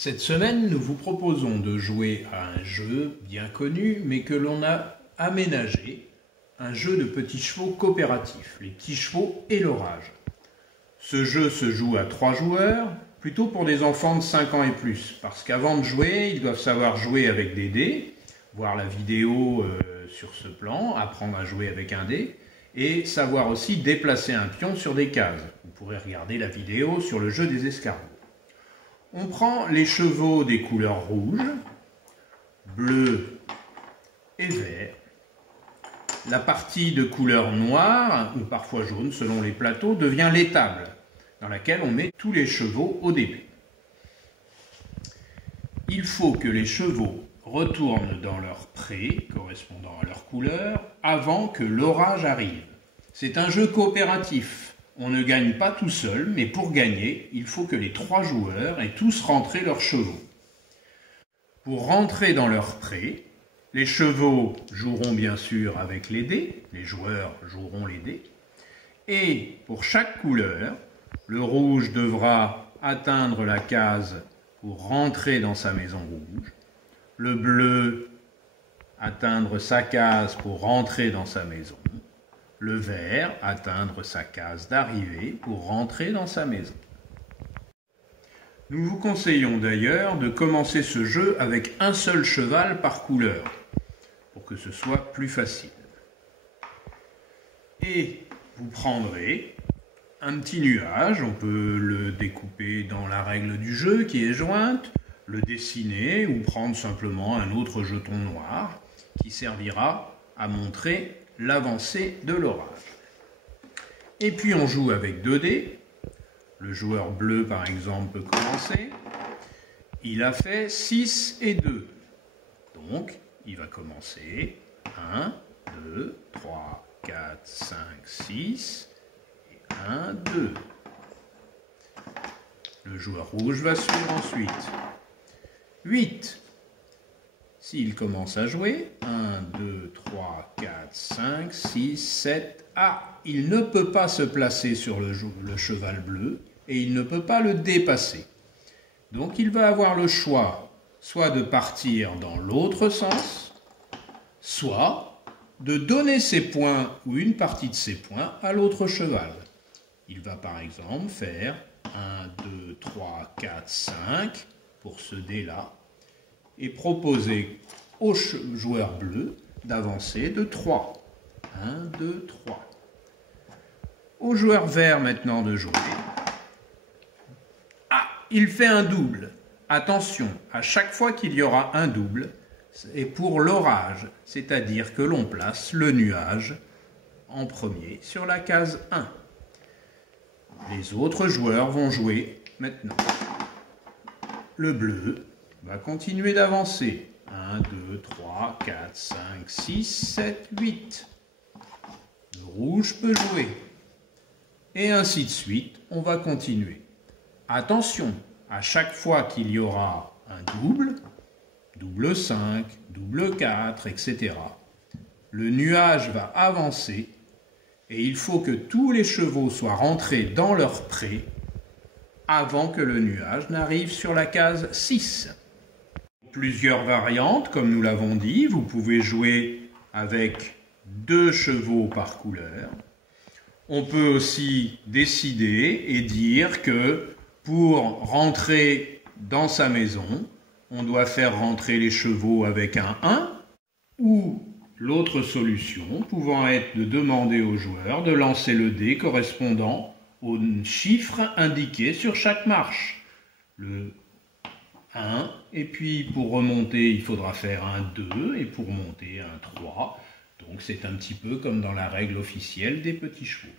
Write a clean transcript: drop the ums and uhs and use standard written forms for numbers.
Cette semaine, nous vous proposons de jouer à un jeu bien connu, mais que l'on a aménagé, un jeu de petits chevaux coopératifs, les petits chevaux et l'orage. Ce jeu se joue à 3 joueurs, plutôt pour des enfants de 5 ans et plus, parce qu'avant de jouer, ils doivent savoir jouer avec des dés, voir la vidéo sur ce plan, apprendre à jouer avec un dé, et savoir aussi déplacer un pion sur des cases. Vous pourrez regarder la vidéo sur le jeu des escargots. On prend les chevaux des couleurs rouges, bleu et vert. La partie de couleur noire, ou parfois jaune selon les plateaux, devient l'étable, dans laquelle on met tous les chevaux au début. Il faut que les chevaux retournent dans leur pré, correspondant à leur couleur, avant que l'orage arrive. C'est un jeu coopératif. On ne gagne pas tout seul, mais pour gagner, il faut que les 3 joueurs aient tous rentré leurs chevaux. Pour rentrer dans leur pré, les chevaux joueront bien sûr avec les dés, les joueurs joueront les dés, et pour chaque couleur, le rouge devra atteindre la case pour rentrer dans sa maison rouge, le bleu atteindre sa case pour rentrer dans sa maison, le vert atteindre sa case d'arrivée pour rentrer dans sa maison. Nous vous conseillons d'ailleurs de commencer ce jeu avec un seul cheval par couleur, pour que ce soit plus facile. Et vous prendrez un petit nuage, on peut le découper dans la règle du jeu qui est jointe, le dessiner ou prendre simplement un autre jeton noir qui servira à montrer l'avancée de l'orage. Et puis on joue avec 2 dés. Le joueur bleu par exemple peut commencer. Il a fait 6 et 2. Donc il va commencer 1, 2, 3, 4, 5, 6 et 1, 2. Le joueur rouge va suivre ensuite. 8. S'il commence à jouer, 1, 2, 3, 4, 5, 6, 7, il ne peut pas se placer sur le cheval bleu et il ne peut pas le dépasser. Donc il va avoir le choix soit de partir dans l'autre sens, soit de donner ses points ou une partie de ses points à l'autre cheval. Il va par exemple faire 1, 2, 3, 4, 5 pour ce dé-là, et proposer au joueur bleu d'avancer de 3. 1, 2, 3. Au joueur vert maintenant de jouer. Il fait un double. Attention, à chaque fois qu'il y aura un double, c'est pour l'orage, c'est-à-dire que l'on place le nuage en premier sur la case 1. Les autres joueurs vont jouer maintenant. Le bleu va continuer d'avancer. 1, 2, 3, 4, 5, 6, 7, 8. Le rouge peut jouer. Et ainsi de suite, on va continuer. Attention, à chaque fois qu'il y aura un double, double 5, double 4, etc., le nuage va avancer et il faut que tous les chevaux soient rentrés dans leur pré avant que le nuage n'arrive sur la case 6. Plusieurs variantes, comme nous l'avons dit, vous pouvez jouer avec 2 chevaux par couleur. On peut aussi décider et dire que pour rentrer dans sa maison, on doit faire rentrer les chevaux avec un 1, ou l'autre solution pouvant être de demander au joueur de lancer le dé correspondant au chiffre indiqué sur chaque marche. Le 1, et puis pour remonter, il faudra faire un 2, et pour monter, un 3. Donc c'est un petit peu comme dans la règle officielle des petits chevaux.